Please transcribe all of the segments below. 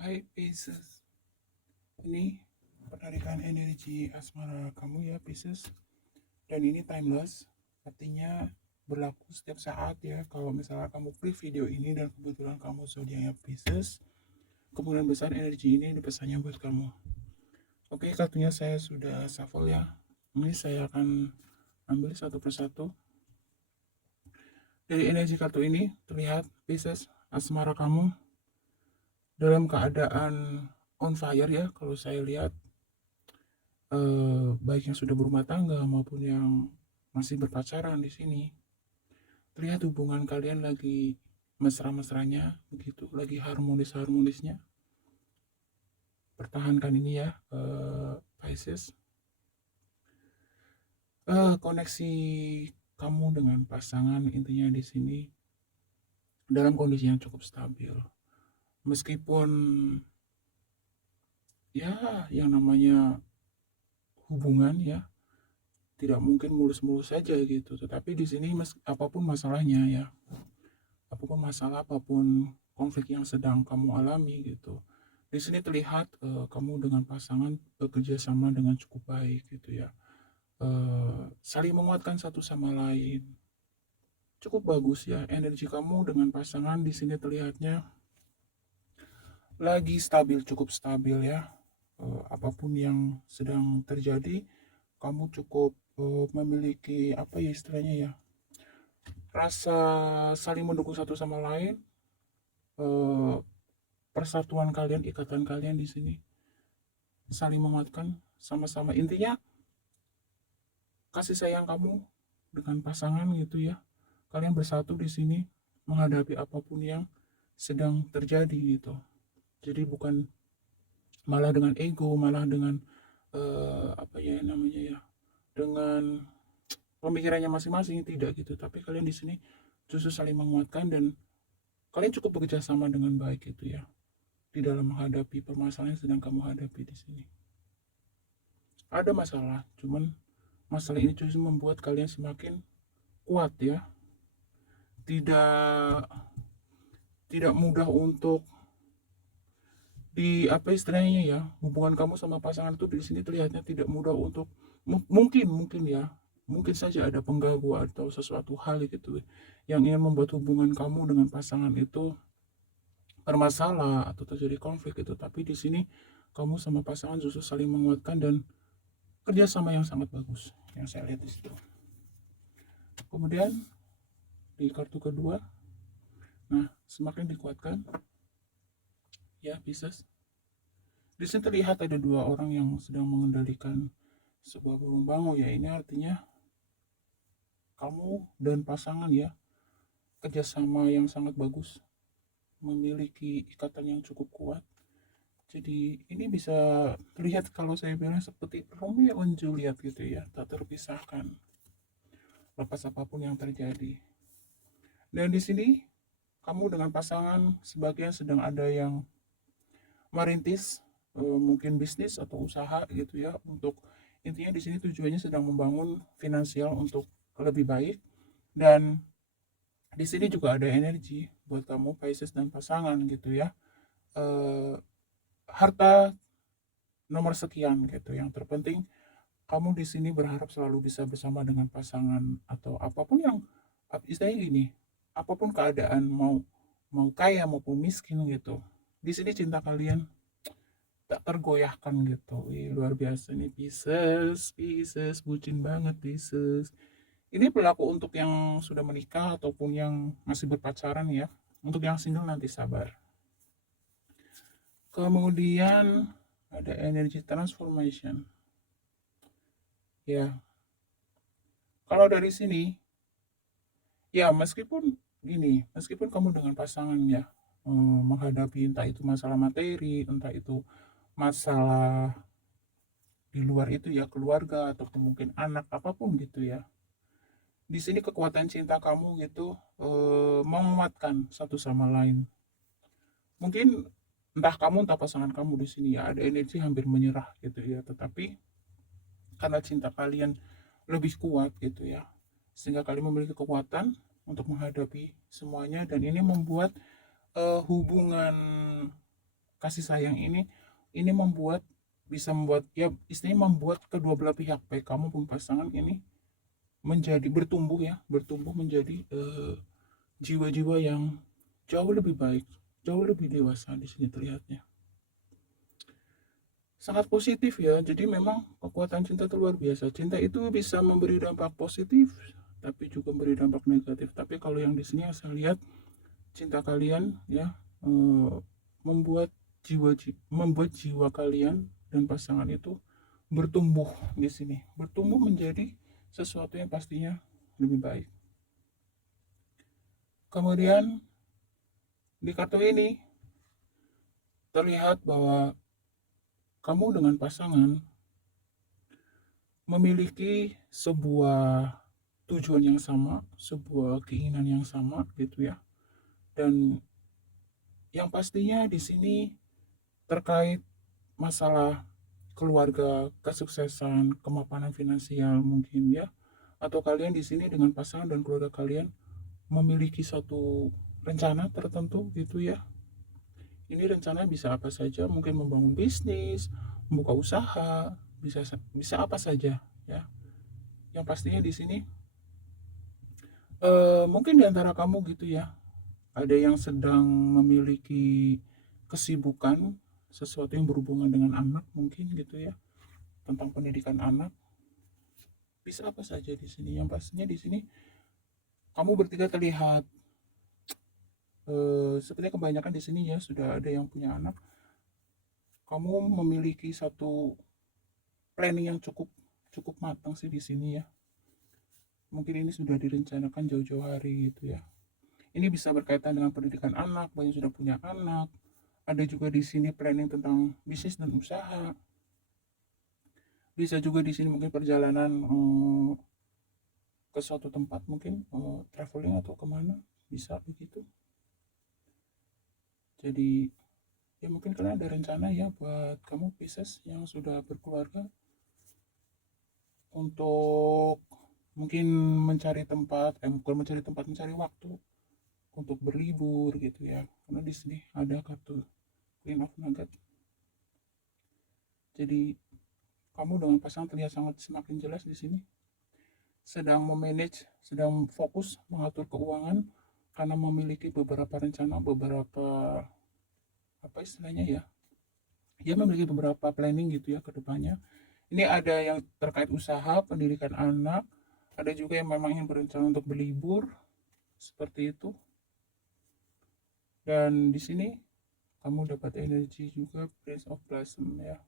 Hai Pisces, ini penarikan energi asmara kamu ya Pisces. Dan ini timeless, artinya berlaku setiap saat ya. Kalau misalnya kamu klik video ini dan kebetulan kamu zodiaknya Pisces, kemungkinan besar energi ini dipesannya buat kamu. Oke, kartunya saya sudah shuffle ya. Ini saya akan ambil satu persatu. Dari energi kartu ini terlihat Pisces, asmara kamu dalam keadaan on fire ya. Kalau saya lihat baik yang sudah berumah tangga maupun yang masih berpacaran di sini, terlihat hubungan kalian lagi mesra-mesranya begitu, lagi harmonis-harmonisnya. Pertahankan ini ya, Pisces. Koneksi kamu dengan pasangan intinya di sini dalam kondisi yang cukup stabil. Meskipun ya yang namanya hubungan ya tidak mungkin mulus-mulus saja gitu, tetapi di sini apapun masalahnya ya, apapun masalah, apapun konflik yang sedang kamu alami gitu. Di sini terlihat kamu dengan pasangan bekerja sama dengan cukup baik gitu ya. Saling menguatkan satu sama lain. Cukup bagus ya energi kamu dengan pasangan di sini terlihatnya lagi stabil, cukup stabil ya. Apapun yang sedang terjadi, kamu cukup memiliki apa ya istilahnya ya, rasa saling mendukung satu sama lain. eh, Persatuan kalian, ikatan kalian di sini saling menguatkan sama-sama. Intinya kasih sayang kamu dengan pasangan gitu ya. Kalian bersatu di sini menghadapi apapun yang sedang terjadi gitu. Jadi bukan malah dengan ego, malah dengan apa ya namanya ya, dengan pemikirannya masing-masing, tidak gitu. Tapi kalian di sini justru saling menguatkan dan kalian cukup bekerja sama dengan baik gitu ya di dalam menghadapi permasalahan yang sedang kamu hadapi di sini. Ada masalah, cuman masalah ini justru membuat kalian semakin kuat ya. Tidak tidak mudah untuk di apa istilahnya ya, hubungan kamu sama pasangan itu di sini terlihatnya tidak mudah untuk mungkin ya, mungkin saja ada pengganggu atau sesuatu hal gitu yang ingin membuat hubungan kamu dengan pasangan itu bermasalah atau terjadi konflik itu, tapi di sini kamu sama pasangan justru saling menguatkan dan kerjasama yang sangat bagus yang saya lihat di situ. Kemudian di kartu kedua, nah semakin dikuatkan ya Pisces. Di sini terlihat ada dua orang yang sedang mengendalikan sebuah burung bango ya. Ini artinya kamu dan pasangan ya kerjasama yang sangat bagus, memiliki ikatan yang cukup kuat. Jadi ini bisa terlihat kalau saya bilang seperti Romeo and Juliet gitu ya, tak terpisahkan lepas apapun yang terjadi. Dan di sini kamu dengan pasangan sebagian sedang ada yang merintis mungkin bisnis atau usaha gitu ya, untuk intinya di sini tujuannya sedang membangun finansial untuk lebih baik. Dan di sini juga ada energi buat kamu Pisces dan pasangan gitu ya. eh, Harta nomor sekian gitu, yang terpenting kamu di sini berharap selalu bisa bersama dengan pasangan atau apapun yang istilahnya gini, apapun keadaan, mau mau kaya maupun miskin gitu, di sini cinta kalian tak tergoyahkan gitu. Wih, luar biasa nih Pisces, Pisces, bucin banget Pisces. Ini berlaku untuk yang sudah menikah ataupun yang masih berpacaran ya. Untuk yang single nanti sabar. Kemudian ada energy transformation. Ya, kalau dari sini, ya meskipun gini, meskipun kamu dengan pasangan ya menghadapi entah itu masalah materi, entah itu masalah di luar itu ya, keluarga ataupun mungkin anak apapun gitu ya. Di sini kekuatan cinta kamu gitu menguatkan satu sama lain. Mungkin entah kamu entah pasangan kamu di sini ya ada energi hampir menyerah gitu ya, tetapi karena cinta kalian lebih kuat gitu ya, sehingga kalian memiliki kekuatan untuk menghadapi semuanya, dan ini membuat hubungan kasih sayang ini bisa membuat ya istilahnya membuat kedua belah pihak baik kamu pun pasangan ini menjadi bertumbuh menjadi jiwa-jiwa yang jauh lebih baik, jauh lebih dewasa di sini terlihatnya. Sangat positif ya. Jadi memang kekuatan cinta itu luar biasa. Cinta itu bisa memberi dampak positif, tapi juga memberi dampak negatif. Tapi kalau yang di sini saya lihat cinta kalian ya eh, membuat membuat jiwa kalian dan pasangan itu bertumbuh di sini, bertumbuh menjadi sesuatu yang pastinya lebih baik. Kemudian di kartu ini terlihat bahwa kamu dengan pasangan memiliki sebuah tujuan yang sama, sebuah keinginan yang sama gitu ya. Dan yang pastinya di sini terkait masalah keluarga, kesuksesan, kemapanan finansial mungkin ya. Atau kalian di sini dengan pasangan dan keluarga kalian memiliki satu rencana tertentu gitu ya. Ini rencana bisa apa saja, mungkin membangun bisnis, membuka usaha, bisa bisa apa saja ya. Yang pastinya di sini mungkin di antara kamu gitu ya, ada yang sedang memiliki kesibukan sesuatu yang berhubungan dengan anak mungkin gitu ya, tentang pendidikan anak. Bisa apa saja di sini. Yang pastinya di sini kamu bertiga terlihat sepertinya kebanyakan di sini ya sudah ada yang punya anak. Kamu memiliki satu planning yang cukup cukup matang sih di sini ya. Mungkin ini sudah direncanakan jauh-jauh hari gitu ya. Ini bisa berkaitan dengan pendidikan anak, banyak sudah punya anak. Ada juga di sini planning tentang bisnis dan usaha. Bisa juga di sini mungkin perjalanan ke suatu tempat mungkin traveling atau kemana bisa begitu. Jadi ya mungkin karena ada rencana ya buat kamu Pisces yang sudah berkeluarga untuk mungkin mencari tempat, bukan mencari tempat, mencari waktu untuk berlibur gitu ya. Karena di sini ada kartu Queen of Nugget. Jadi kamu dengan pasangan terlihat sangat semakin jelas di sini. Sedang memanage, sedang fokus mengatur keuangan karena memiliki beberapa rencana, beberapa apa istilahnya ya. Dia memiliki beberapa planning gitu ya ke depannya. Ini ada yang terkait usaha, pendidikan anak, ada juga yang memang yang berencana untuk berlibur seperti itu. Dan di sini kamu dapat energi juga Prince of Blossom ya.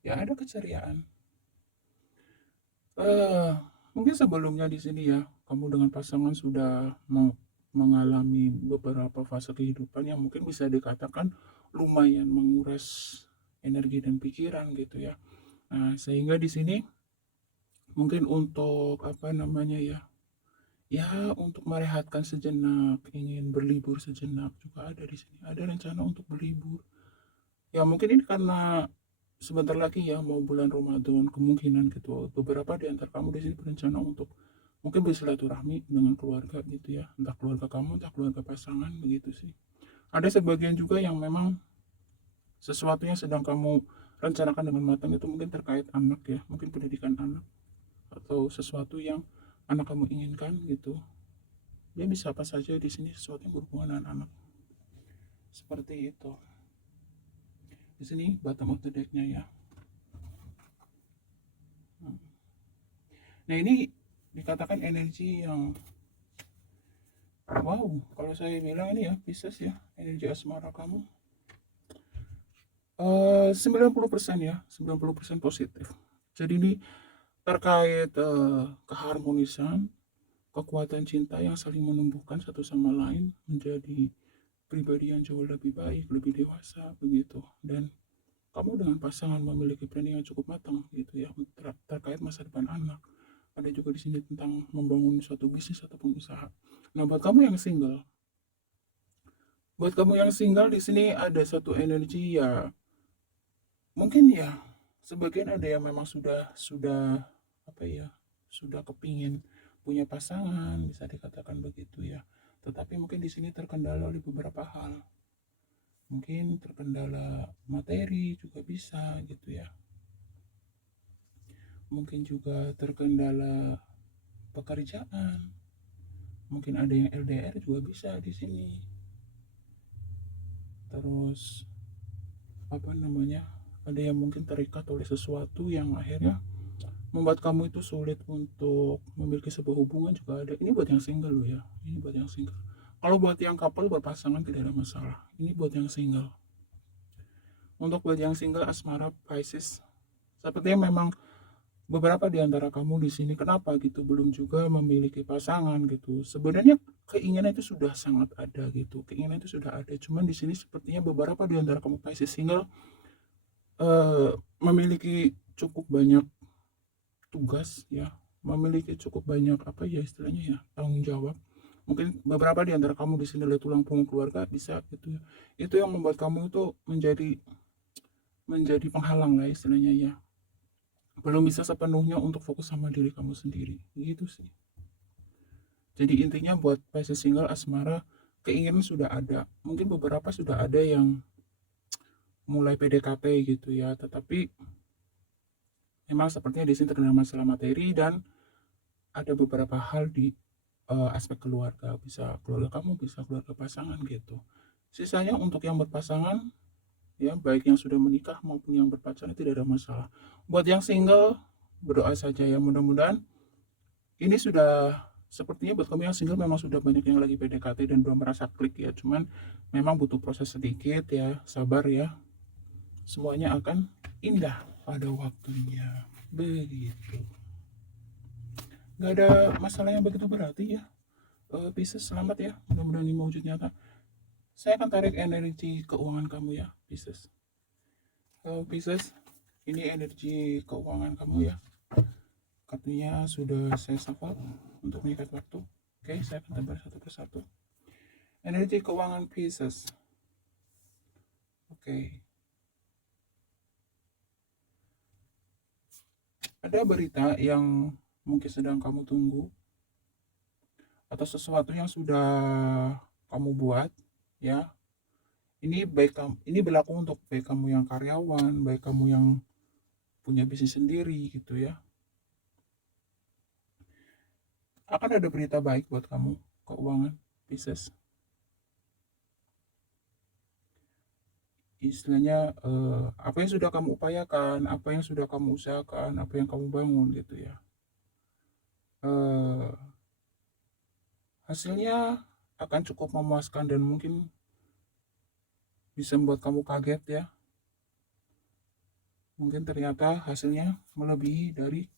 Ya ada keceriaan. Mungkin sebelumnya di sini ya, kamu dengan pasangan sudah mengalami beberapa fase kehidupan yang mungkin bisa dikatakan lumayan menguras energi dan pikiran gitu ya. Nah, sehingga di sini mungkin untuk apa namanya ya, ya untuk merehatkan sejenak, ingin berlibur sejenak juga ada di sini. Ada rencana untuk berlibur. Ya mungkin ini karena sebentar lagi ya mau bulan Ramadan kemungkinan gitu. Beberapa di antara kamu di sini berencana untuk mungkin bersilaturahmi dengan keluarga gitu ya. Entah keluarga kamu, entah keluarga pasangan begitu sih. Ada sebagian juga yang memang sesuatu yang sedang kamu rencanakan dengan matang itu mungkin terkait anak ya, mungkin pendidikan anak atau sesuatu yang anak kamu inginkan gitu. Dia bisa apa saja di sini sesuatu yang berhubungan dengan anak. Seperti itu. Di sini bottom of the deck-nya ya. Nah, ini dikatakan energi yang wow, kalau saya bilang ini ya Pisces ya, energi asmara kamu 90% ya, 90% positif. Jadi ini terkait keharmonisan, kekuatan cinta yang saling menumbuhkan satu sama lain menjadi pribadi yang jauh lebih baik, lebih dewasa begitu. Dan kamu dengan pasangan memiliki planning yang cukup matang gitu ya terkait masa depan anak. Ada juga di sini tentang membangun suatu bisnis ataupun usaha. Nah, buat kamu yang single di sini ada satu energi ya, mungkin ya sebagian ada yang memang sudah apa ya, sudah kepingin punya pasangan, bisa dikatakan begitu ya. Tetapi mungkin di sini terkendala oleh beberapa hal. mungkin terkendala materi juga bisa gitu ya, mungkin juga terkendala pekerjaan, mungkin ada yang LDR juga bisa di sini. Terus apa namanya, ada yang mungkin terikat oleh sesuatu yang akhirnya membuat kamu itu sulit untuk memiliki sebuah hubungan juga ada. Ini buat yang single loh ya, ini buat yang single. Kalau buat yang couple berpasangan tidak ada masalah, ini buat yang single. Untuk buat yang single asmara Pisces, sepertinya memang beberapa di antara kamu di sini kenapa gitu belum juga memiliki pasangan gitu. Sebenarnya keinginan itu sudah sangat ada gitu, keinginan itu sudah ada. Cuman di sini sepertinya beberapa di antara kamu Pisces single memiliki cukup banyak tugas ya, memiliki cukup banyak apa ya istilahnya ya, tanggung jawab. Mungkin beberapa di antara kamu di sini adalah tulang punggung keluarga bisa gitu ya. Itu yang membuat kamu itu menjadi penghalang lah istilahnya ya. Belum bisa sepenuhnya untuk fokus sama diri kamu sendiri. Gitu sih. Jadi intinya buat Pisces single asmara, keinginan sudah ada. Mungkin beberapa sudah ada yang mulai PDKT gitu ya, tetapi memang sepertinya di sini terkena masalah materi dan ada beberapa hal di aspek keluarga, bisa keluarga kamu, bisa keluarga pasangan gitu. Sisanya untuk yang berpasangan ya, baik yang sudah menikah maupun yang berpacaran tidak ada masalah. Buat yang single berdoa saja ya, mudah-mudahan ini sudah sepertinya buat kamu yang single memang sudah banyak yang lagi PDKT dan belum merasa klik ya, cuman memang butuh proses sedikit ya, sabar ya, semuanya akan indah pada waktunya begitu. Nggak ada masalah yang begitu berarti ya. Pisces selamat ya, mudah-mudahan ini mewujud nyata. Saya akan tarik energi keuangan kamu ya Pisces. Pisces, ini energi keuangan kamu ya, kartunya sudah saya shuffle untuk mengikat waktu. Oke, saya akan tebar satu persatu. Energi keuangan Pisces. Oke. Ada berita yang mungkin sedang kamu tunggu atau sesuatu yang sudah kamu buat ya. Ini berlaku untuk baik kamu yang karyawan, baik kamu yang punya bisnis sendiri gitu ya. Akan ada berita baik buat kamu keuangan Pisces. Istilahnya apa yang sudah kamu upayakan, apa yang sudah kamu usahakan, apa yang kamu bangun gitu ya, hasilnya akan cukup memuaskan dan mungkin bisa membuat kamu kaget ya. Mungkin ternyata hasilnya melebihi dari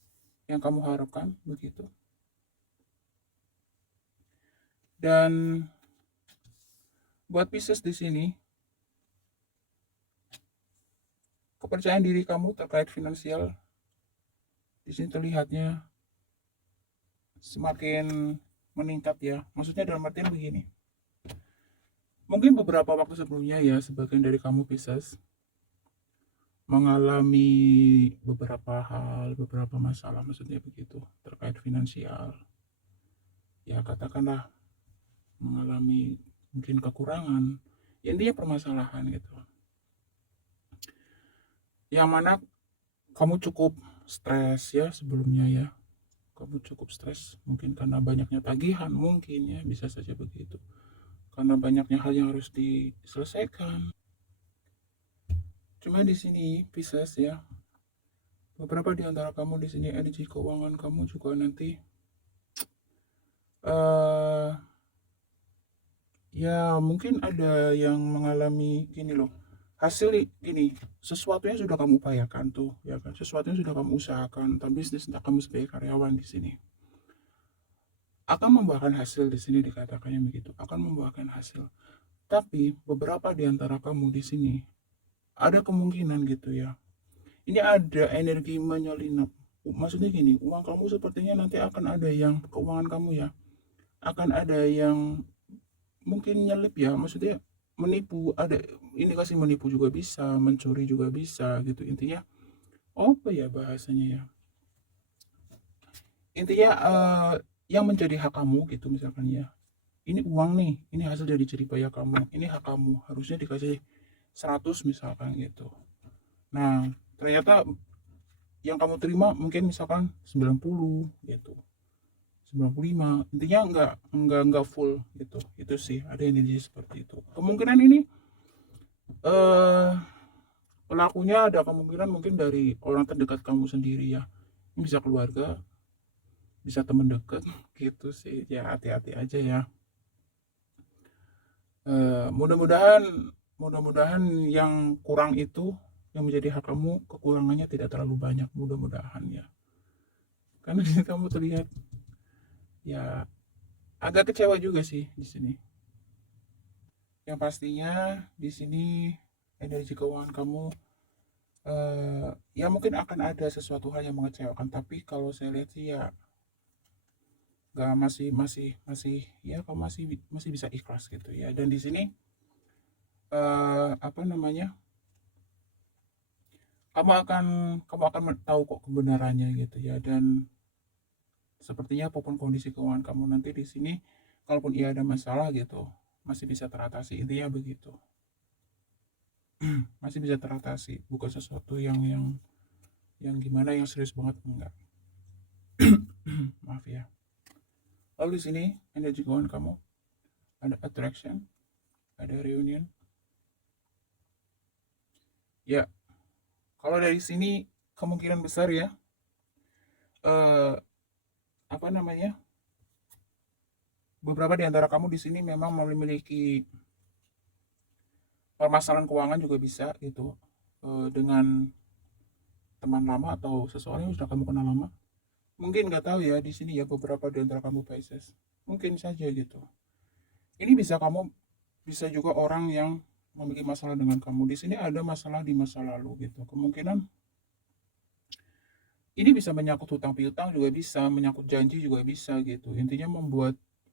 yang kamu harapkan begitu. Dan buat Pisces di sini, kepercayaan diri kamu terkait finansial di sini terlihatnya semakin meningkat ya. Maksudnya dalam artian begini. Mungkin beberapa waktu sebelumnya ya, sebagian dari kamu Pisces mengalami beberapa hal, beberapa masalah, maksudnya begitu, terkait finansial. Ya katakanlah mengalami mungkin kekurangan, ya, intinya permasalahan gitu. Yang mana kamu cukup stres ya sebelumnya ya. Kamu cukup stres mungkin karena banyaknya tagihan, mungkin ya bisa saja begitu. Karena banyaknya hal yang harus diselesaikan. Cuma di sini Pisces ya, beberapa di antara kamu di sini energi keuangan kamu juga nanti ya mungkin ada yang mengalami gini loh, hasil gini, sesuatu yang sudah kamu upayakan tuh ya kan, sesuatu yang sudah kamu usahakan, entah bisnis entah kamu sebagai karyawan di sini akan membuahkan hasil. Di sini dikatakannya begitu, akan membuahkan hasil. Tapi beberapa di antara kamu di sini ada kemungkinan gitu ya, ini ada energi menyelinap. Maksudnya gini, uang kamu sepertinya nanti akan ada yang keuangan kamu ya, akan ada yang mungkin nyelip ya, maksudnya menipu. Ada indikasi menipu juga bisa, mencuri juga bisa gitu. Intinya apa ya bahasanya ya, intinya yang menjadi hak kamu gitu, misalkan ya, ini uang nih, ini hasil dari jerih payah kamu, ini hak kamu, harusnya dikasih 100 misalkan gitu. Nah, ternyata yang kamu terima mungkin misalkan 90 gitu, 95. Intinya nggak full gitu. Itu sih ada energi seperti itu. Kemungkinan ini eh pelakunya ada kemungkinan mungkin dari orang terdekat kamu sendiri ya. Ini bisa keluarga, bisa teman dekat gitu sih. Ya hati-hati aja ya. Mudah-mudahan mudah-mudahan yang kurang itu yang menjadi hak kamu, kekurangannya tidak terlalu banyak, mudah-mudahan ya. Karena di sini kamu terlihat ya agak kecewa juga sih di sini. Yang pastinya di sini energi keuangan kamu ya mungkin akan ada sesuatu hal yang mengecewakan, tapi kalau saya lihat sih ya nggak, masih ya kamu masih bisa ikhlas gitu ya. Dan di sini apa namanya, kamu akan tahu kok kebenarannya gitu ya. Dan sepertinya apapun kondisi keuangan kamu nanti di sini, kalaupun ia ada masalah gitu, masih bisa teratasi. Intinya begitu. Masih bisa teratasi, bukan sesuatu yang gimana, yang serius banget, enggak. Maaf ya. Lalu di sini energi keuangan kamu ada attraction, ada reunion. Ya, kalau dari sini kemungkinan besar ya, eh, apa namanya, beberapa di antara kamu di sini memang memiliki permasalahan keuangan juga bisa gitu, dengan teman lama atau seseorang yang sudah kamu kenal lama. Mungkin nggak tahu ya di sini ya, beberapa di antara kamu Pisces. Mungkin saja gitu. Ini bisa juga orang yang memiliki masalah dengan kamu. Di sini ada masalah di masa lalu gitu. Kemungkinan ini bisa menyangkut hutang piutang, juga bisa menyangkut janji, juga bisa gitu. Intinya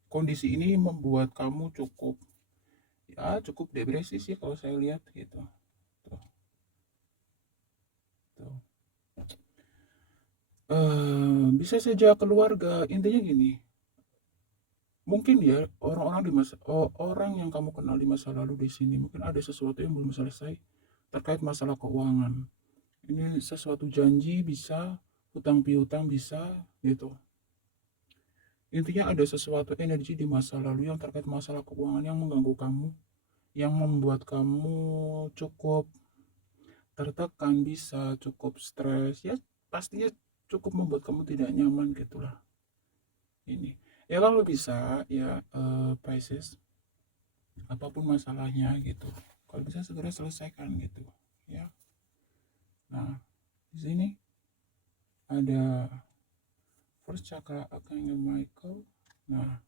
kondisi ini membuat kamu cukup depresi sih kalau saya lihat gitu. Tuh, tuh. Bisa saja keluarga. Intinya gini, mungkin ya orang yang kamu kenal di masa lalu di sini mungkin ada sesuatu yang belum selesai terkait masalah keuangan. Ini sesuatu janji bisa, hutang piutang bisa gitu. Intinya ada sesuatu energi di masa lalu yang terkait masalah keuangan yang mengganggu kamu, yang membuat kamu cukup tertekan, bisa cukup stres ya, pastinya cukup membuat kamu tidak nyaman gitulah. Ini ya, kalau bisa ya, Pisces, apapun masalahnya gitu, kalau bisa segera selesaikan gitu ya. Nah, di sini ada first chakra Archangel Michael. Nah,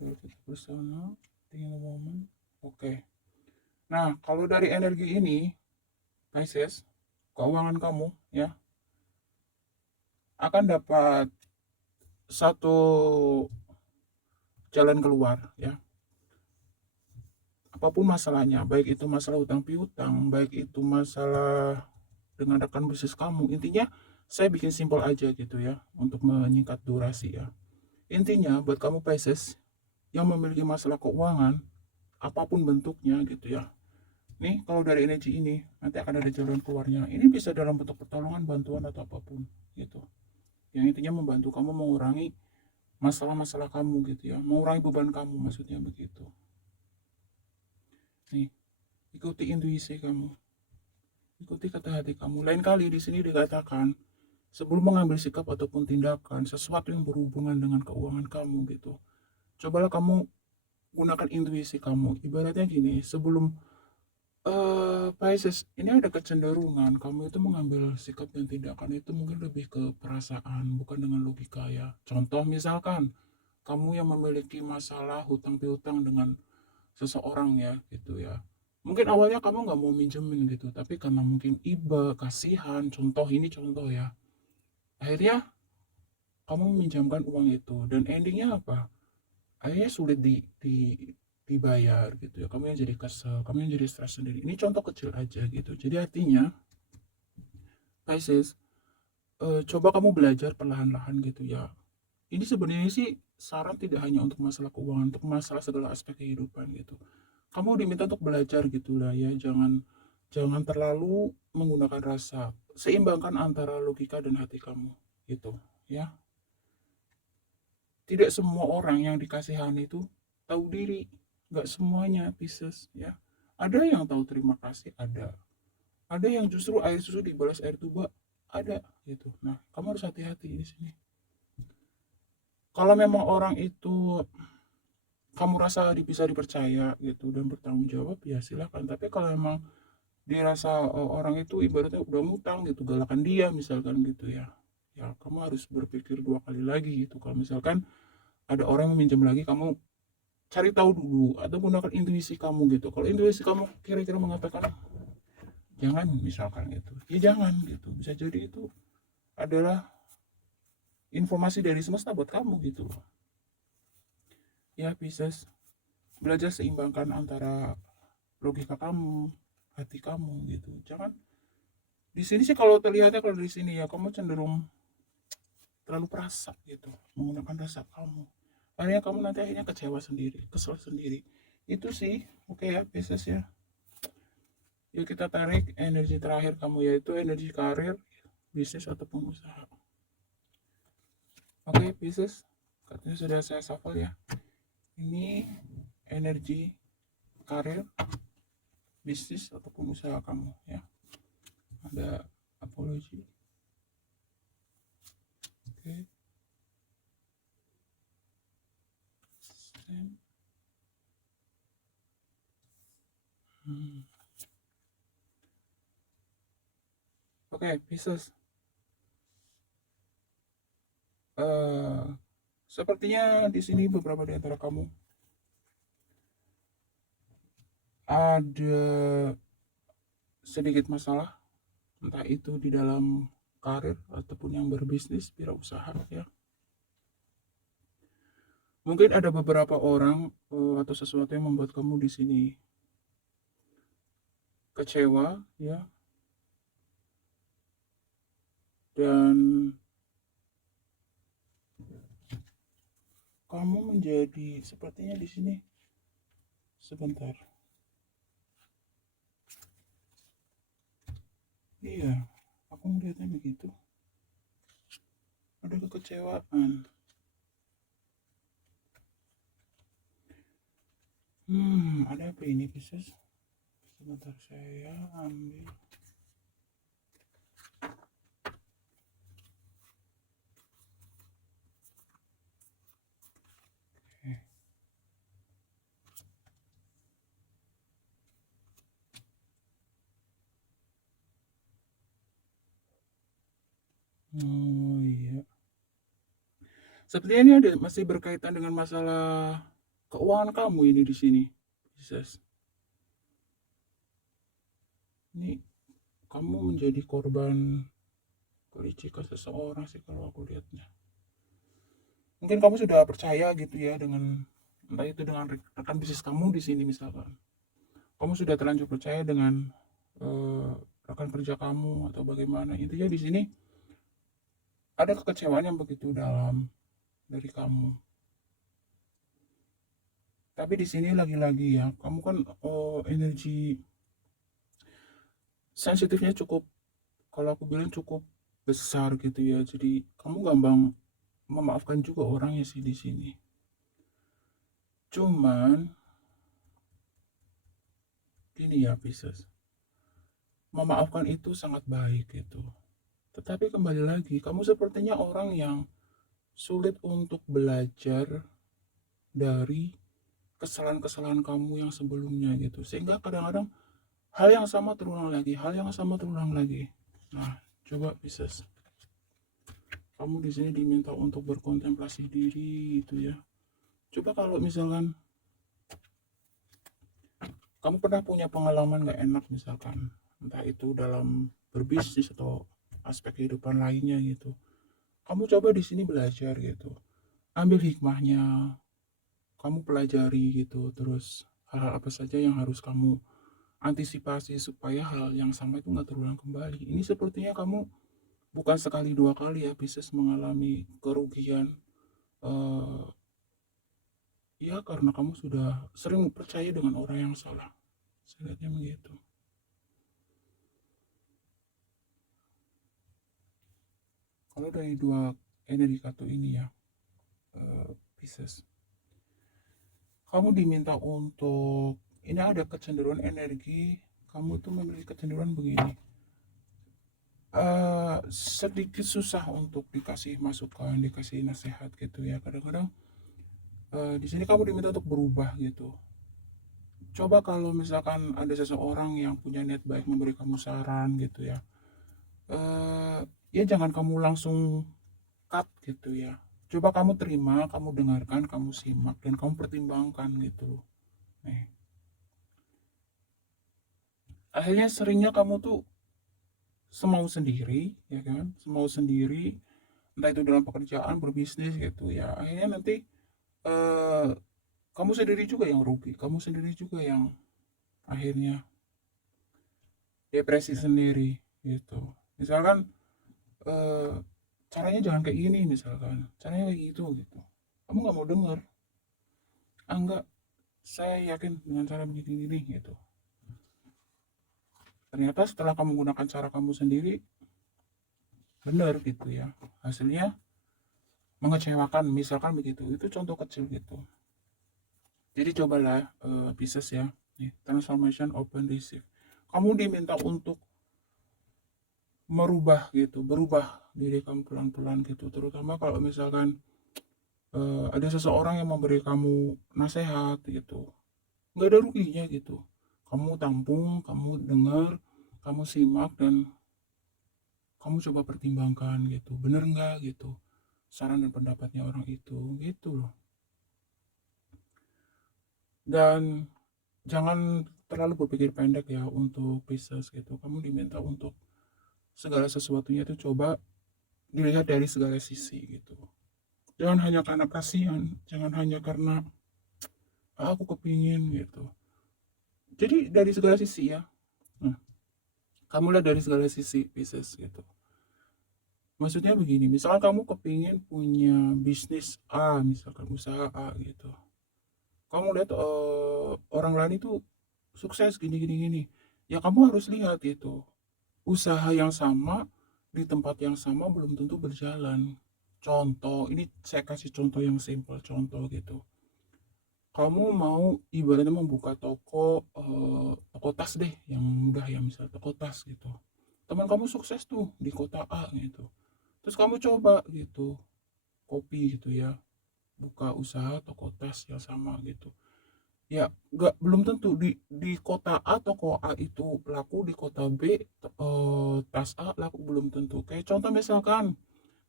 dulu kita personal tinggal moment. Oke. Nah, kalau dari energi ini Pisces, keuangan kamu ya akan dapat satu jalan keluar ya. Apapun masalahnya, baik itu masalah utang piutang, baik itu masalah dengan rekan bisnis kamu. Intinya saya bikin simpel aja gitu ya untuk menyingkat durasi ya. Intinya buat kamu Pisces yang memiliki masalah keuangan apapun bentuknya gitu ya. Nih kalau dari energi ini nanti akan ada jalan keluarnya. Ini bisa dalam bentuk pertolongan, bantuan atau apapun gitu. Yang intinya membantu kamu mengurangi masalah-masalah kamu gitu ya. Mengurangi beban kamu, maksudnya begitu. Nih, ikuti intuisi kamu. Ikuti kata hati kamu. Lain kali di sini dikatakan sebelum mengambil sikap ataupun tindakan sesuatu yang berhubungan dengan keuangan kamu gitu, cobalah kamu gunakan intuisi kamu. Ibaratnya gini, sebelum Pisces ini ada kecenderungan kamu itu mengambil sikap dan tindakan itu mungkin lebih ke perasaan, bukan dengan logika ya. Contoh misalkan kamu yang memiliki masalah hutang piutang dengan seseorang ya gitu ya, mungkin awalnya kamu nggak mau minjemin gitu, tapi karena mungkin iba, kasihan, contoh ini contoh ya, akhirnya kamu meminjamkan uang itu dan endingnya apa, akhirnya sulit dibayar gitu ya, kamu yang jadi kesel, kamu yang jadi stres sendiri. Ini contoh kecil aja gitu. Jadi artinya Pisces, coba kamu belajar perlahan-lahan gitu ya. Ini sebenarnya sih saran tidak hanya untuk masalah keuangan, untuk masalah segala aspek kehidupan gitu. kamu diminta untuk belajar gitulah ya, jangan jangan terlalu menggunakan rasa, seimbangkan antara logika dan hati kamu gitu ya. Tidak semua orang yang dikasihani itu tahu diri, nggak semuanya Pisces ya. Ada yang tahu terima kasih, ada yang justru air susu dibalas air tuba, ada gitu. Nah, kamu harus hati-hati di sini. Kalau memang orang itu kamu rasa bisa dipercaya gitu dan bertanggung jawab, ya silakan. Tapi kalau memang dirasa orang itu ibaratnya udah mutang gitu, galakan dia misalkan gitu ya, ya kamu harus berpikir dua kali lagi gitu. Kalau misalkan ada orang yang meminjam lagi, kamu cari tahu dulu atau gunakan intuisi kamu gitu. Kalau intuisi kamu kira-kira mengatakan jangan misalkan gitu, ya jangan gitu. Bisa jadi itu adalah informasi dari semesta buat kamu gitu. Ya Pisces, belajar seimbangkan antara logika kamu, hati kamu gitu. Jangan di sini sih, kalau terlihatnya kalau di sini ya kamu cenderung terlalu perasa gitu, menggunakan rasa kamu. Akhirnya kamu nanti akhirnya kecewa sendiri, kesel sendiri. Itu sih, oke ya Pisces ya. Yuk kita tarik energi terakhir kamu, yaitu energi karir, bisnis ataupun usaha. Oke Pisces, katanya sudah saya shuffle ya. Ini energi karir, bisnis ataupun usaha kamu ya. Ada apologi. Oke. Hmm. Oke, Pisces. Sepertinya di sini beberapa di antara kamu ada sedikit masalah, entah itu di dalam karir ataupun yang berbisnis, wirausaha ya. Mungkin ada beberapa orang atau sesuatu yang membuat kamu di sini kecewa ya, dan kamu menjadi sepertinya di sini sebentar. Iya, aku melihatnya begitu. Ada kekecewaan. Ada apa ini Pisces? Sebentar saya ambil. Oh iya. Sepertinya ini ada masih berkaitan dengan masalah keuangan kamu ini di sini, Pisces. Ini kamu menjadi korban kelicikan seseorang sih kalau aku lihatnya. Mungkin kamu sudah percaya gitu ya dengan, entah itu dengan rekan bisnis kamu di sini misalkan. Kamu sudah terlanjur percaya dengan eh, rekan kerja kamu atau bagaimana. Intinya di sini ada kekecewaan yang begitu dalam dari kamu. Tapi di sini lagi-lagi ya, kamu kan energi sensitifnya cukup, kalau aku bilang cukup besar gitu ya. Jadi kamu gampang memaafkan juga orangnya sih di sini. Cuman gini ya Pisces, memaafkan itu sangat baik gitu. Tetapi kembali lagi, kamu sepertinya orang yang sulit untuk belajar dari kesalahan-kesalahan kamu yang sebelumnya gitu. Sehingga kadang-kadang hal yang sama terulang lagi, hal yang sama terulang lagi. Nah, coba Pisces, kamu di sini diminta untuk berkontemplasi diri gitu ya. Coba kalau misalkan kamu pernah punya pengalaman gak enak misalkan, entah itu dalam berbisnis atau aspek kehidupan lainnya gitu. Kamu coba di sini belajar gitu. Ambil hikmahnya, kamu pelajari gitu. Terus hal-hal apa saja yang harus kamu antisipasi supaya hal yang sama itu nggak terulang kembali. Ini sepertinya kamu bukan sekali dua kali ya Pisces mengalami kerugian, eh, Ya karena kamu sudah sering percaya dengan orang yang salah. Saya lihatnya begitu. Kalau dari dua energi kartu ini ya, Pisces, kamu diminta untuk, ini ada kecenderungan energi, kamu tuh memiliki kecenderungan begini. Sedikit susah untuk dikasih masukan, dikasih nasihat gitu ya. Kadang-kadang di sini kamu diminta untuk berubah gitu. Coba kalau misalkan ada seseorang yang punya niat baik memberi kamu saran gitu ya, ya jangan kamu langsung cut gitu ya. Coba kamu terima, kamu dengarkan, kamu simak, dan kamu pertimbangkan gitu. Nih, akhirnya seringnya kamu tuh semau sendiri, ya kan? Semau sendiri, entah itu dalam pekerjaan, berbisnis gitu ya. Akhirnya nanti eh, kamu sendiri juga yang rugi, kamu sendiri juga yang akhirnya depresi sendiri gitu. Misalkan eh, caranya jangan kayak gini, misalkan caranya kayak gitu gitu. Kamu nggak mau denger, enggak, saya yakin dengan cara begini gitu. Ternyata setelah kamu menggunakan cara kamu sendiri, benar gitu ya. Hasilnya mengecewakan, misalkan begitu. Itu contoh kecil gitu. Jadi cobalah Pisces ya. Nih, transformation open receive. Kamu diminta untuk merubah gitu, berubah diri kamu pelan-pelan gitu. Terutama kalau misalkan ada seseorang yang memberi kamu nasihat gitu. Nggak ada ruginya gitu. Kamu tampung, kamu dengar, kamu simak, dan kamu coba pertimbangkan gitu. Bener nggak gitu saran dan pendapatnya orang itu gitu loh. Dan jangan terlalu berpikir pendek ya untuk Pisces gitu. Kamu diminta untuk segala sesuatunya itu coba dilihat dari segala sisi gitu. Jangan hanya karena kasihan, jangan hanya karena aku kepingin gitu. Jadi dari segala sisi ya. Nah, kamu lihat dari segala sisi Pisces gitu. Maksudnya begini, misalkan kamu kepingin punya bisnis A, misalkan usaha A gitu. Kamu lihat orang lain itu sukses gini gini gini. Ya kamu harus lihat itu. Usaha yang sama di tempat yang sama belum tentu berjalan. Contoh, ini saya kasih contoh yang simple, contoh gitu. Kamu mau ibaratnya membuka toko toko tas deh, yang mudah ya, misal toko tas gitu. Teman kamu sukses tuh di kota A gitu. Terus kamu coba gitu, kopi gitu ya, buka usaha toko tas yang sama gitu. Ya nggak, belum tentu di kota A toko A itu laku, di kota B tas A laku, belum tentu. Kayak contoh misalkan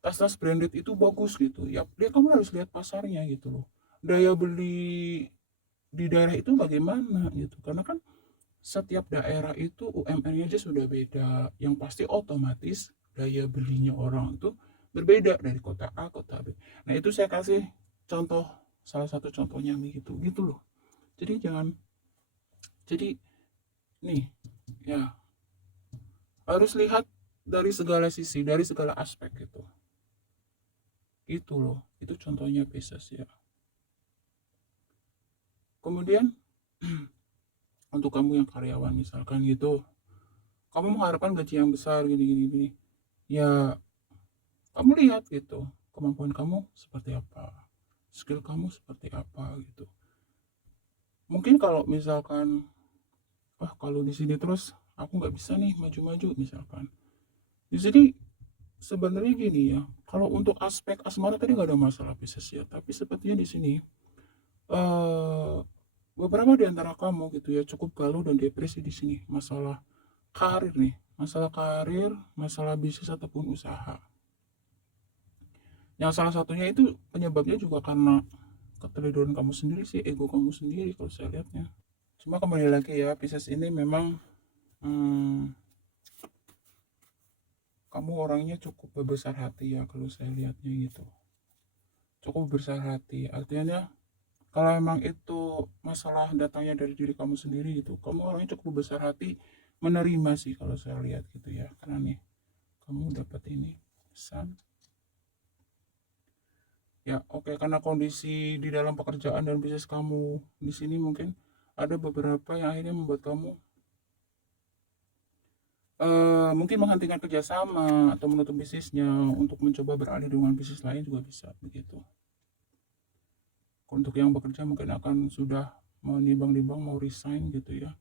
tas-tas branded itu bagus gitu ya, dia kamu harus lihat pasarnya gitu loh, daya beli di daerah itu bagaimana gitu, karena kan setiap daerah itu UMR-nya aja sudah beda, yang pasti otomatis daya belinya orang itu berbeda dari kota A kota B. Nah itu saya kasih contoh, salah satu contohnya begitu gitu loh. Jadi jangan, jadi nih ya, harus lihat dari segala sisi, dari segala aspek gitu. Itu loh, itu contohnya Pisces ya. Kemudian untuk kamu yang karyawan misalkan gitu, kamu mengharapkan gaji yang besar gini gini gini. Ya, kamu lihat gitu, kemampuan kamu seperti apa, skill kamu seperti apa gitu. Mungkin kalau misalkan, wah kalau di sini terus aku nggak bisa nih maju-maju misalkan. Di sini sebenarnya gini ya, kalau untuk aspek asmara tadi nggak ada masalah Pisces ya, tapi sepertinya di sini eh beberapa di antara kamu gitu ya cukup galau dan depresi di sini, masalah karir nih, masalah karir, masalah bisnis ataupun usaha. Yang salah satunya itu penyebabnya juga karena keterliduran kamu sendiri sih, ego kamu sendiri kalau saya lihatnya. Cuma kembali lagi ya, Pisces ini memang hmm, kamu orangnya cukup berbesar hati ya kalau saya lihatnya gitu. Cukup besar hati. Artinya kalau emang itu masalah datangnya dari diri kamu sendiri gitu, kamu orangnya cukup besar hati menerima sih kalau saya lihat gitu ya. Karena nih kamu dapat ini pesan. Ya, oke, karena kondisi di dalam pekerjaan dan bisnis kamu di sini mungkin ada beberapa yang akhirnya membuat kamu mungkin menghentikan kerjasama atau menutup bisnisnya untuk mencoba beralih dengan bisnis lain juga bisa begitu. Untuk yang bekerja mungkin akan sudah menimbang-nimbang mau resign gitu ya,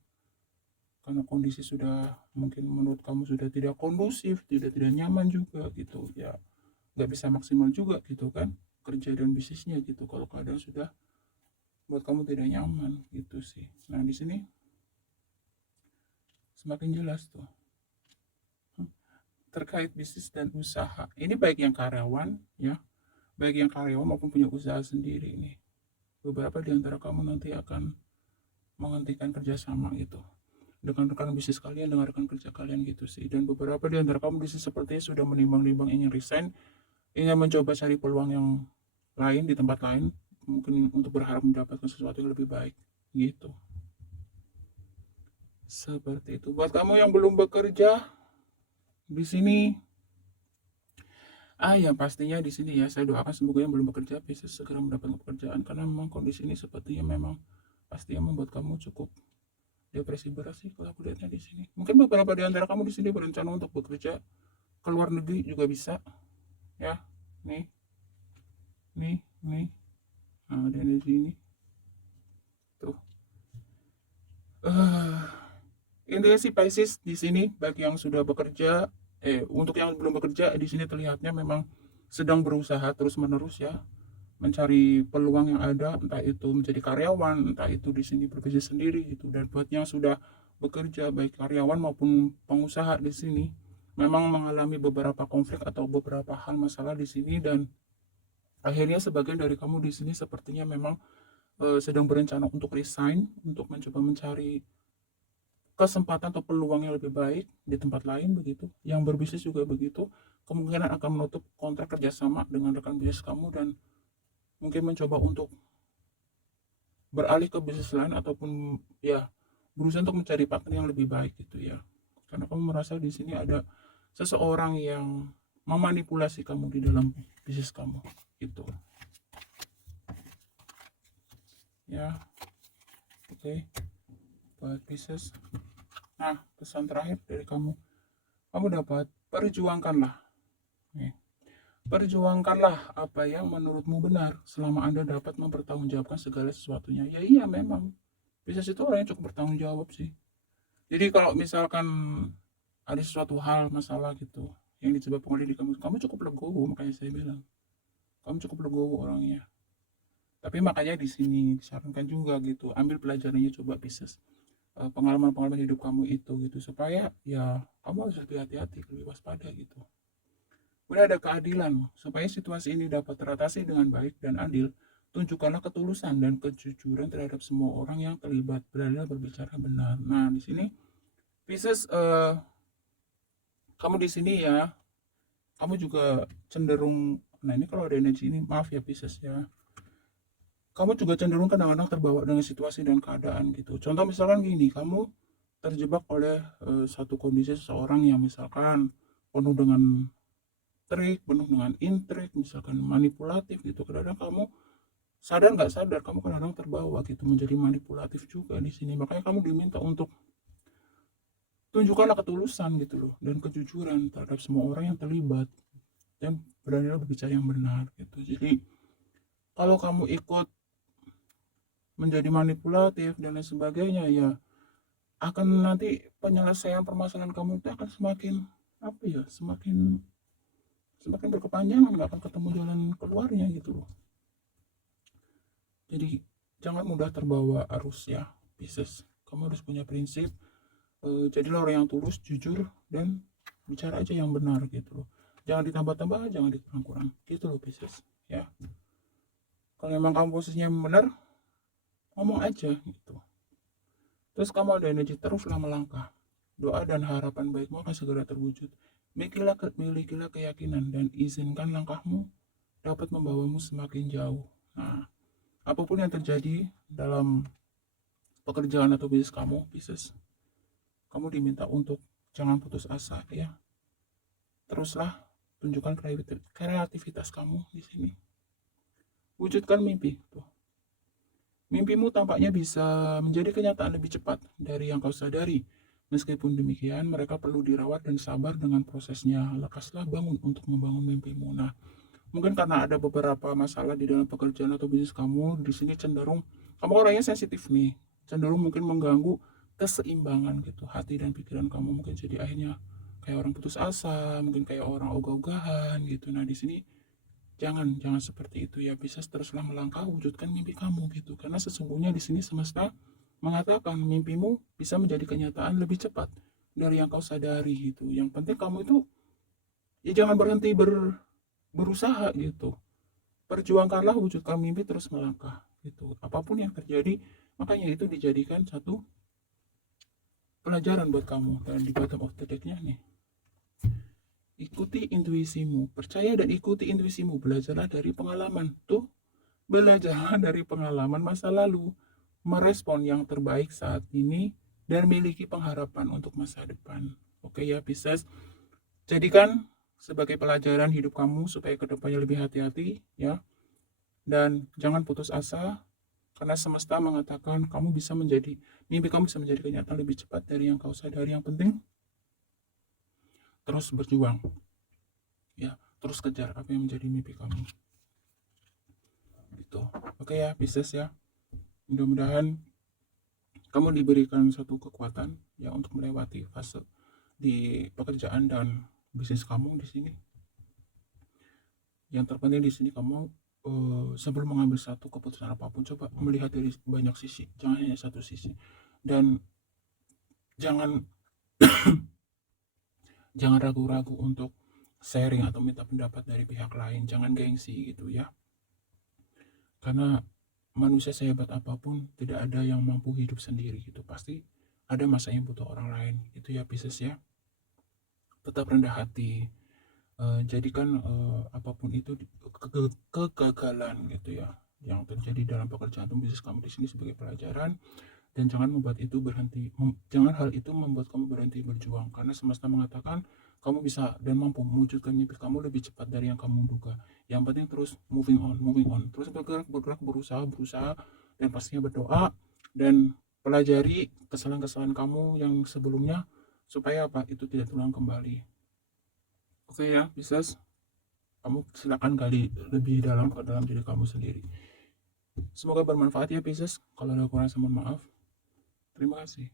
karena kondisi sudah mungkin menurut kamu sudah tidak kondusif, tidak nyaman juga gitu ya, nggak bisa maksimal juga gitu kan kerja dan bisnisnya gitu kalau keadaan sudah buat kamu tidak nyaman gitu sih. Nah di sini semakin jelas tuh terkait bisnis dan usaha. Ini baik yang karyawan ya, baik yang karyawan maupun punya usaha sendiri nih. Beberapa di antara kamu nanti akan menghentikan kerjasama gitu dengan rekan bisnis kalian, dengan rekan kerja kalian gitu sih. Dan beberapa di antara kamu di sini sepertinya sudah menimbang-nimbang ingin resign, ingin mencoba cari peluang yang lain di tempat lain, mungkin untuk berharap mendapatkan sesuatu yang lebih baik gitu. Seperti itu. Buat kamu yang belum bekerja di sini, ya pastinya di sini ya saya doakan semoga yang belum bekerja bisa segera mendapatkan pekerjaan karena memang kondisi ini sepertinya memang pastinya membuat kamu cukup depresi berat sih kalau aku lihatnya di sini. Mungkin beberapa di antara kamu di sini berencana untuk bekerja ke luar negeri juga bisa ya. Nih, nih. Nah, ada energi ini. Tuh. Eh, intinya sih Pisces di sini bagi yang sudah bekerja, untuk yang belum bekerja di sini terlihatnya memang sedang berusaha terus-menerus ya mencari peluang yang ada, entah itu menjadi karyawan, entah itu di sini berbisnis sendiri gitu. Dan buat yang sudah bekerja baik karyawan maupun pengusaha di sini memang mengalami beberapa konflik atau beberapa hal masalah di sini dan akhirnya sebagian dari kamu di sini sepertinya memang sedang berencana untuk resign untuk mencoba mencari kesempatan atau peluang yang lebih baik di tempat lain begitu. Yang berbisnis juga begitu, kemungkinan akan menutup kontrak kerjasama dengan rekan bisnis kamu dan mungkin mencoba untuk beralih ke bisnis lain ataupun ya berusaha untuk mencari partner yang lebih baik gitu ya. Karena kamu merasa di sini ada seseorang yang memanipulasi kamu di dalam bisnis kamu gitu. Ya, oke. Buat bisnis. Nah, pesan terakhir dari kamu. Kamu dapat perjuangkanlah. Nih, perjuangkanlah apa yang menurutmu benar selama Anda dapat mempertanggungjawabkan segala sesuatunya. Ya iya memang. Bisnis itu orang yang cukup bertanggung jawab sih. Jadi kalau misalkan ada sesuatu hal masalah gitu yang disebabkan oleh diri kamu, kamu cukup legowo, makanya saya bilang kamu cukup legowo orangnya. Tapi makanya di sini disarankan juga gitu, ambil pelajarannya, coba bisnis pengalaman-pengalaman hidup kamu itu gitu supaya ya kamu harus lebih hati-hati, lebih waspada gitu. Kemudian ada keadilan supaya situasi ini dapat teratasi dengan baik dan adil. Tunjukkanlah ketulusan dan kejujuran terhadap semua orang yang terlibat, berani berbicara benar. Nah di sini Pisces, kamu di sini ya, kamu juga cenderung, nah ini kalau ada energi ini, maaf ya Pisces ya, kamu juga cenderung kadang-kadang terbawa dengan situasi dan keadaan gitu. Contoh misalkan gini, kamu terjebak oleh satu kondisi seseorang yang misalkan penuh dengan trik, penuh dengan intrik, misalkan manipulatif gitu. Kadang-kadang kamu sadar nggak sadar, kamu kadang-kadang terbawa gitu menjadi manipulatif juga di sini. Makanya kamu diminta untuk tunjukkanlah ketulusan gitu loh dan kejujuran terhadap semua orang yang terlibat dan beranilah berbicara yang benar gitu. Jadi kalau kamu ikut menjadi manipulatif dan lain sebagainya ya akan nanti penyelesaian permasalahan kamu itu akan semakin apa ya, semakin semakin berkepanjangan, nggak akan ketemu jalan keluarnya gitu loh. Jadi jangan mudah terbawa arus ya Pisces. Kamu harus punya prinsip, jadilah orang yang tulus, jujur, dan bicara aja yang benar gitu loh. Jangan ditambah-tambah, jangan dikurang-kurang gitu loh Pisces ya. Kalau memang kamu posisinya benar, ngomong aja gitu. Terus kamu ada energi, teruslah melangkah. Doa dan harapan baikmu akan segera terwujud. Milikilah keyakinan dan izinkan langkahmu dapat membawamu semakin jauh. Nah, apapun yang terjadi dalam pekerjaan atau bisnis kamu, Pisces, kamu diminta untuk jangan putus asa ya. Teruslah tunjukkan kreativitas kamu di sini. wujudkan mimpi. Tuh. Mimpimu tampaknya bisa menjadi kenyataan lebih cepat dari yang kau sadari. Meskipun demikian, mereka perlu dirawat dan sabar dengan prosesnya. Lekaslah bangun untuk membangun mimpimu. Nah, mungkin karena ada beberapa masalah di dalam pekerjaan atau bisnis kamu, di sini cenderung kamu orangnya sensitif nih, cenderung mungkin mengganggu keseimbangan gitu, hati dan pikiran kamu mungkin jadi akhirnya kayak orang putus asa, mungkin kayak orang ogah-ogahan gitu. Nah, di sini jangan seperti itu ya. Bisa teruslah melangkah, wujudkan mimpi kamu gitu. Karena sesungguhnya di sini semesta mengatakan mimpimu bisa menjadi kenyataan lebih cepat dari yang kau sadari gitu. Yang penting kamu itu ya jangan berhenti berusaha gitu. Perjuangkanlah, wujudkan mimpi, terus melangkah gitu. Apapun yang terjadi, makanya itu dijadikan satu pelajaran buat kamu. Dan di bottom of the deck-nya nih, ikuti intuisimu, percaya dan ikuti intuisimu, belajarlah dari pengalaman. Tuh, belajarlah dari pengalaman masa lalu, merespon yang terbaik saat ini, dan miliki pengharapan untuk masa depan. Oke ya, Pisces, jadikan sebagai pelajaran hidup kamu supaya kedepannya lebih hati-hati ya. Dan jangan putus asa, karena semesta mengatakan kamu bisa menjadi, mimpi kamu bisa menjadi kenyataan lebih cepat dari yang kau sadari. Yang penting terus berjuang ya, terus kejar apa yang menjadi mimpi kamu gitu. Oke ya, Pisces ya, mudah-mudahan kamu diberikan satu kekuatan ya untuk melewati fase di pekerjaan dan bisnis kamu di sini. Yang terpenting di sini kamu sebelum mengambil satu keputusan apapun, coba melihat dari banyak sisi, jangan hanya satu sisi. Dan jangan jangan ragu-ragu untuk sharing atau minta pendapat dari pihak lain, jangan gengsi gitu ya. Karena manusia sehebat apapun tidak ada yang mampu hidup sendiri gitu, pasti ada masanya butuh orang lain. Itu ya, Pisces ya. Tetap rendah hati, jadikan apapun itu kegagalan gitu ya yang terjadi dalam pekerjaan atau bisnis kamu di sini sebagai pelajaran. Dan jangan membuat itu jangan hal itu membuat kamu berhenti berjuang, karena semesta mengatakan kamu bisa dan mampu mewujudkan mimpi kamu lebih cepat dari yang kamu duga. Yang penting terus moving on, terus bergerak, berusaha, dan pastinya berdoa dan pelajari kesalahan-kesalahan kamu yang sebelumnya supaya apa itu tidak terulang kembali. Oke ya, bisa kamu silakan gali lebih dalam ke dalam diri kamu sendiri. Semoga bermanfaat ya, Pisces. Kalau ada kurang, mohon maaf. Terima kasih.